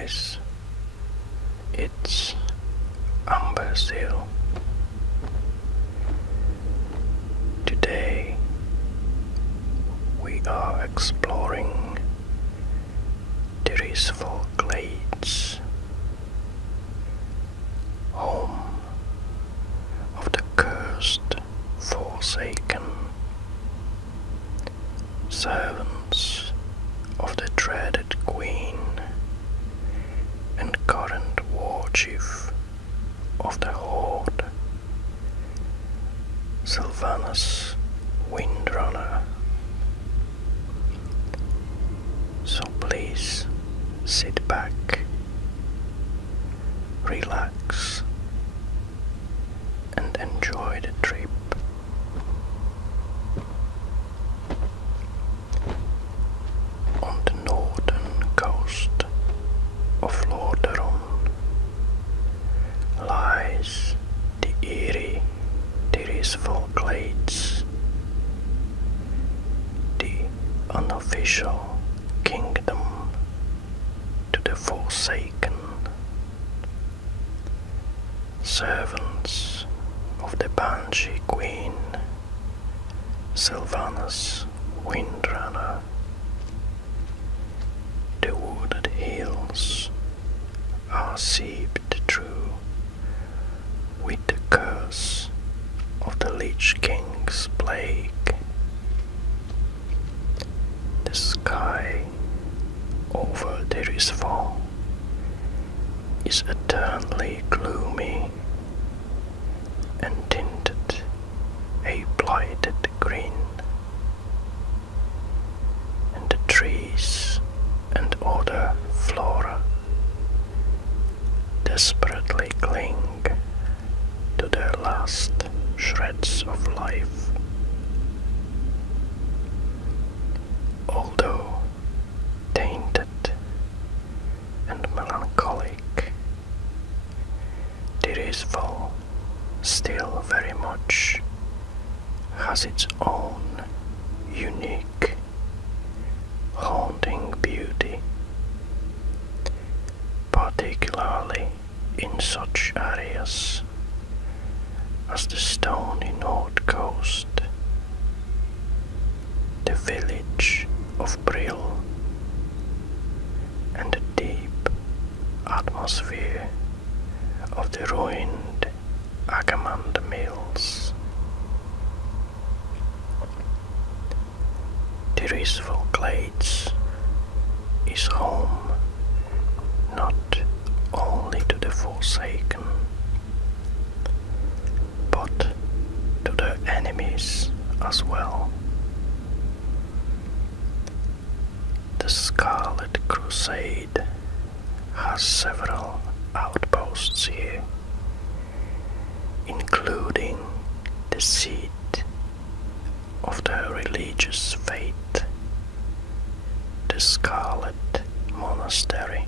guys, it's Amberseal. Today we are exploring Tirisfal Glades, home of the cursed, forsaken, servants of the dreaded Queen and current war chief of the Horde, Sylvanas Windrunner. So please sit back, relax, and enjoy the trip. On the northern coast of Lordaeron lies the eerie Tirisfal Glades, the unofficial kingdom to the Forsaken, servants of the Banshee Queen, Sylvanas Windrunner. The wooded hills are seeped through with the curse of the Lich King's plague. The sky over Tirisfal is eternally gloomy and tinted a blighted green, and the trees and other flora desperately cling to their last shreds of life. Although tainted and melancholic, Tirisfal still very much has its own unique, haunting beauty, particularly in such areas as the stony north coast, the village of Brill, and the deep atmosphere of the ruined Agamand Mills. Tirisfal Glades is home not only to the Forsaken, but to their enemies as well. The Scarlet Crusade has several outposts here, including the seat of their religious faith, the Scarlet Monastery.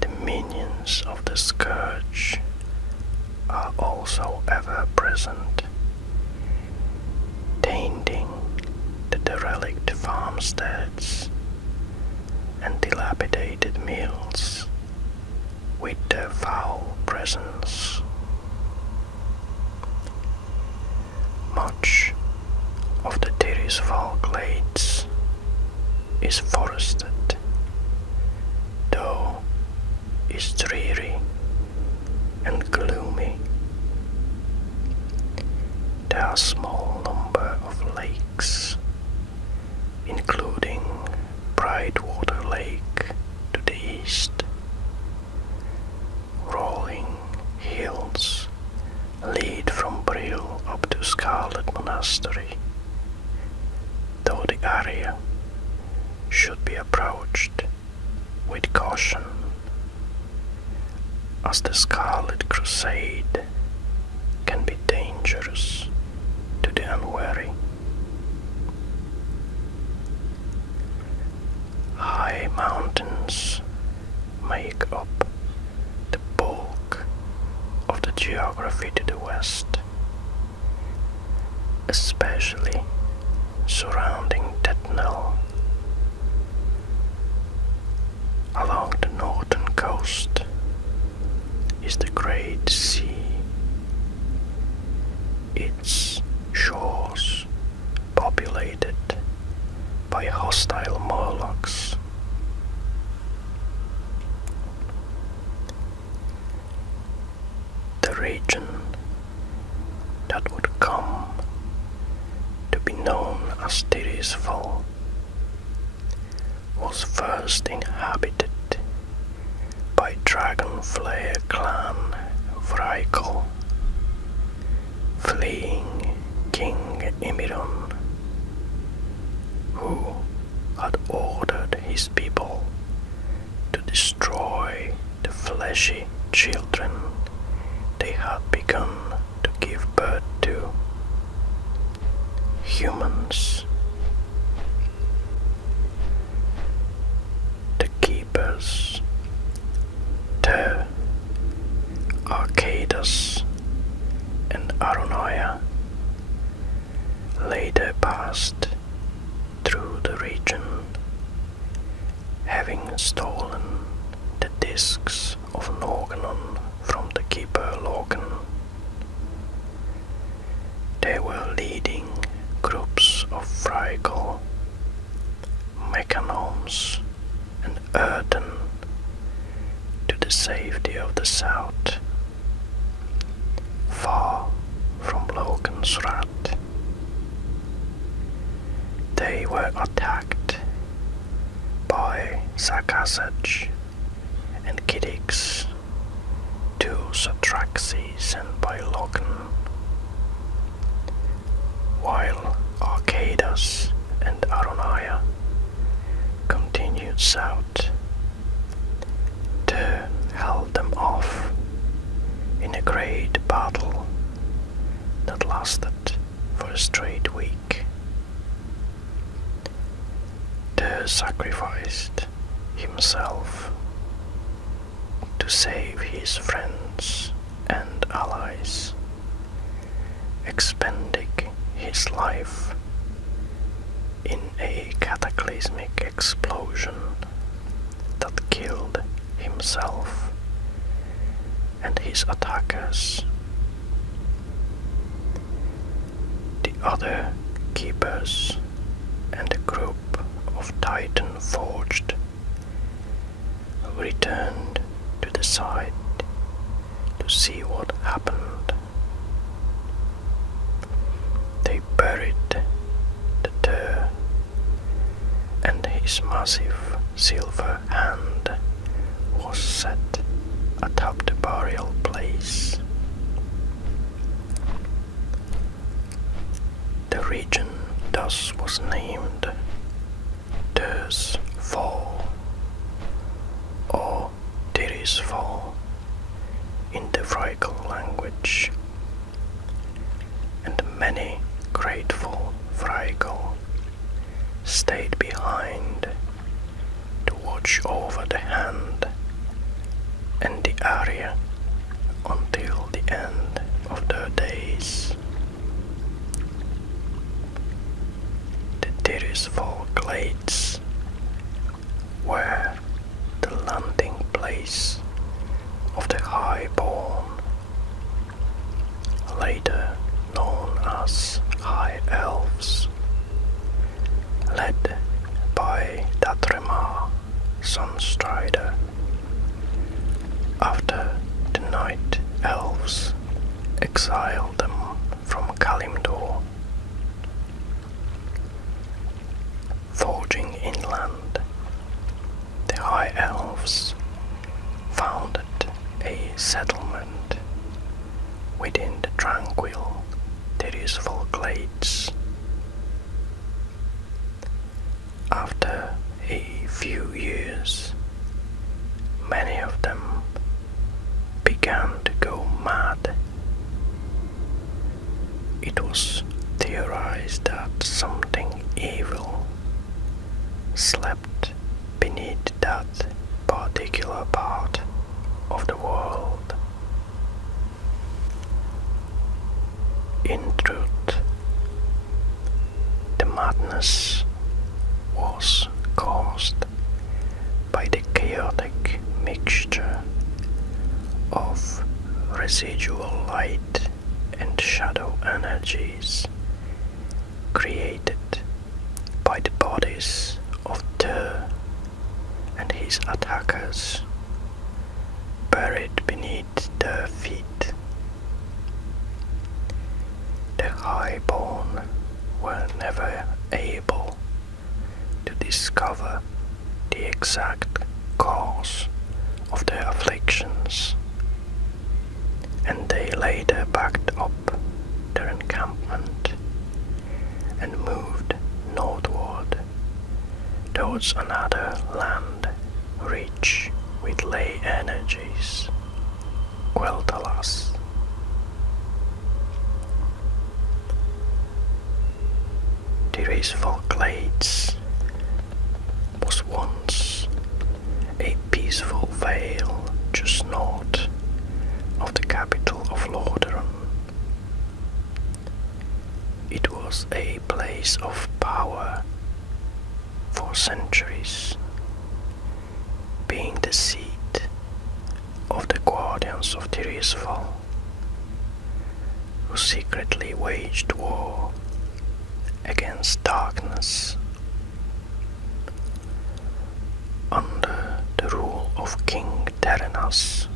The minions of the Scourge are also ever present, tainting the derelict farmsteads and dilapidated mills with their foul presence. Much of the Tirisfal Glades is forested, though is dreary and gloomy. There are a small number of lakes, including Brightwater Lake to the east. Rolling hills lead from Brill up to Scarlet Monastery, though the area should be approached with caution, as the Scarlet Crusade can be dangerous to the unwary. High mountains make up the bulk of the geography to the west, especially surrounding Tetnel, populated by hostile Morlocks. The region that would come to be known as Tirisfal was first inhabited by Dragonflayer clan Vrykul, fleeing King Imiron, who had ordered his people to destroy the fleshy children they had begun to give birth to, humans. The keepers, the Arcadas and Aronoia, later passed through the region, having stolen the discs of Norganon from the keeper Lorcan. They were leading groups of Vrykul, Mechanomes and Earthen to the safety of the south, far from Lorcan's wrath. They were attacked by Zakazaj and Kiddix, two Satraxi sent by Lorcan, while Arcadas and Aronoia continued south. Tyr held them off in a great battle that lasted for a straight week. Tyr sacrificed himself to save his friends and allies, expending his life in a cataclysmic explosion that killed himself and his attackers. The other keepers and a group of Titan Forged returned to the site to see what happened. They buried the Tyr, and his massive silver hand was set atop the burial place. The region thus was named Tyr's Fall, or Tirisfal in the Vrykul language, and many grateful Vrykul stayed behind to watch over the hand and the area until the end of their days. The Tirisfal Glades were the landing place of the Highborn, later known as High Elves, led by Datremar, Sunstrider, after the Night Elves exiled them from Kalimdor. Forging inland, the High Elves founded a settlement within the tranquil Tirisfal Glades. After a few years, many of them began to go mad. It was theorized that something evil slept beneath that particular part of the world. In truth, the madness was caused by the chaotic mixture of residual light and shadow energies created was buried beneath their feet. The highborn were never able to discover the exact cause of their afflictions, and they later packed up their encampment and moved northward towards another land rich with ley energies, Quel'Thalas. Tirisfal Glades was once a peaceful vale just north of the capital of Lordaeron. It was a place of power for centuries, being the seat of the Guardians of Tirisfal, who secretly waged war against darkness. Under the rule of King Terenas,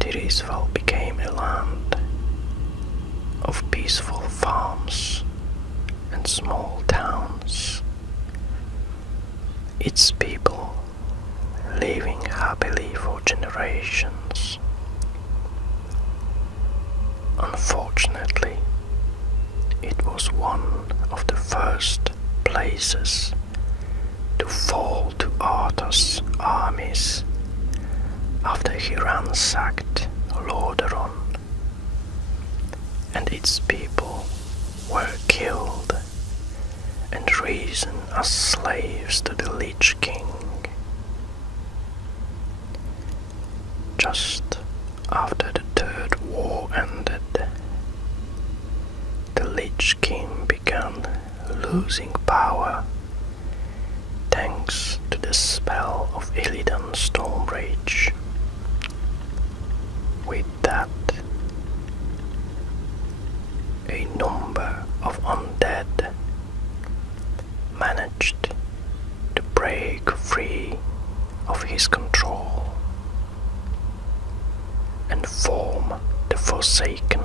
Tirisfal became a land of peaceful farms and small towns, its people living happily for generations. Unfortunately, it was one of the first places to fall to Arthur's armies after he ransacked Lordaeron, and its people were killed and reasoned as slaves to the Lich King. Just after the Third War ended, the Lich King began losing power thanks to the spell of Illidan Stormrage. With that, a number of undead managed to break free of his control and form the Forsaken.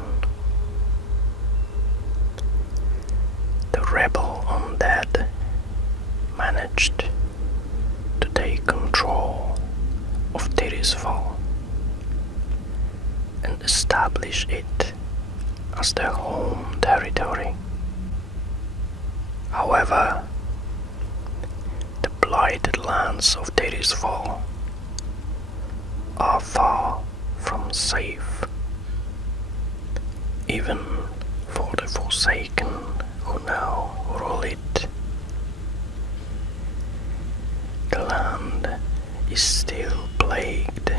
The rebel undead managed to take control of Tirisfal and establish it as their home territory. However, the blighted lands of Tirisfal are far from safe, even for the Forsaken who now rule it. The land is still plagued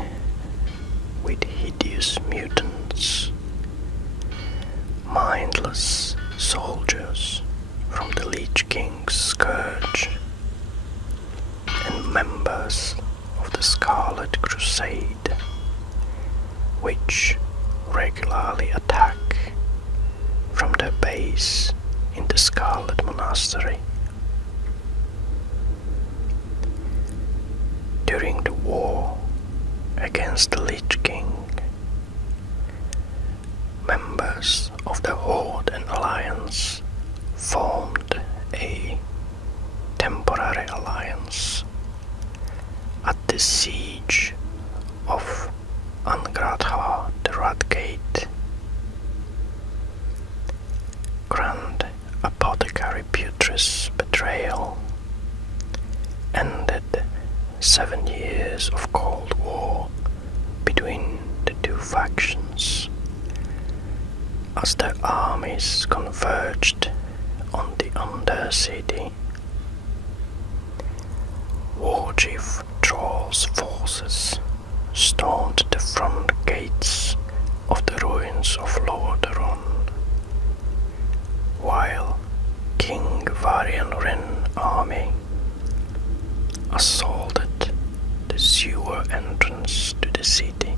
with hideous mutants, mindless soldiers from the Lich King's scourge, and members of the Scarlet Crusade, which regularly attack from their base in the Scarlet Monastery. During the war against the Lich King, members of the Horde and Alliance formed a temporary alliance at the siege of Angradha the Radgate. Grand Apothecary Putris' betrayal ended 7 years of Cold War between the two factions, as their armies converged on the Undercity. Warchief Troll's forces stormed the front gates of the ruins of Lordaeron, while King Varian army assaulted the sewer entrance to the city.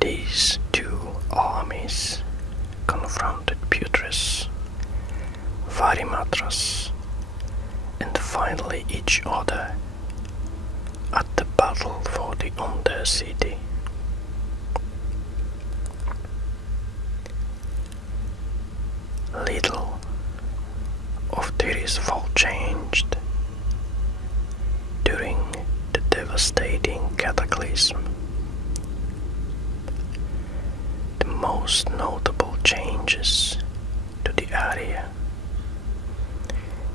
These two armies confronted Putris, Varimatras, and finally each other Undercity. Little of Tirisfal changed during the devastating Cataclysm. The most notable changes to the area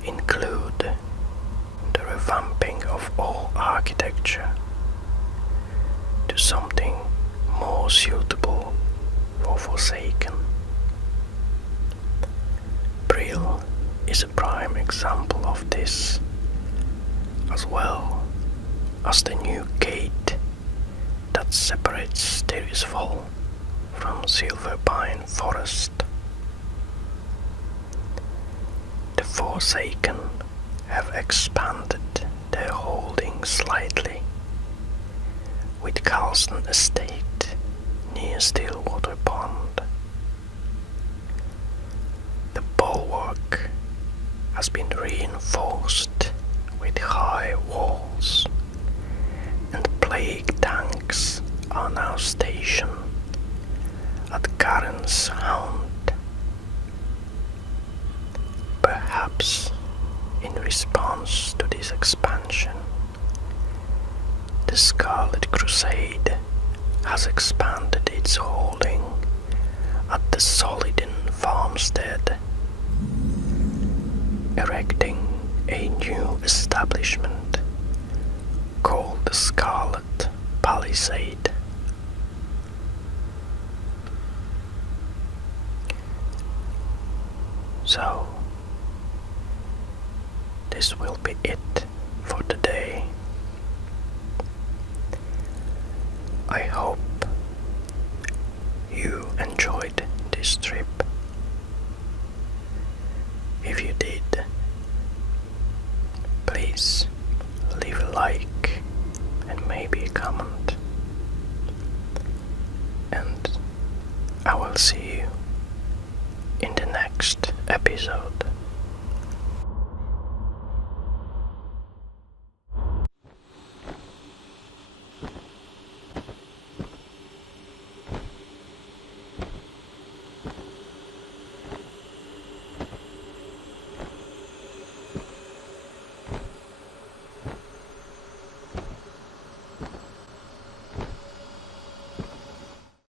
include the revamping of all architecture to something more suitable for Forsaken. Brill is a prime example of this, as well as the new gate that separates Tirisfal from Silverpine Forest. The Forsaken have expanded their holding slightly, with Carlston Estate near Stillwater Pond. The bulwark has been reinforced with high walls, and plague tanks are now stationed at Garen's Hound. Perhaps in response to this expansion, the Scarlet Crusade has expanded its holding at the Solidin farmstead, erecting a new establishment called the Scarlet Palisade. So, this will be it for today. I hope you enjoyed this trip. If you did, please leave a like and maybe a comment. And I will see you in the next episode.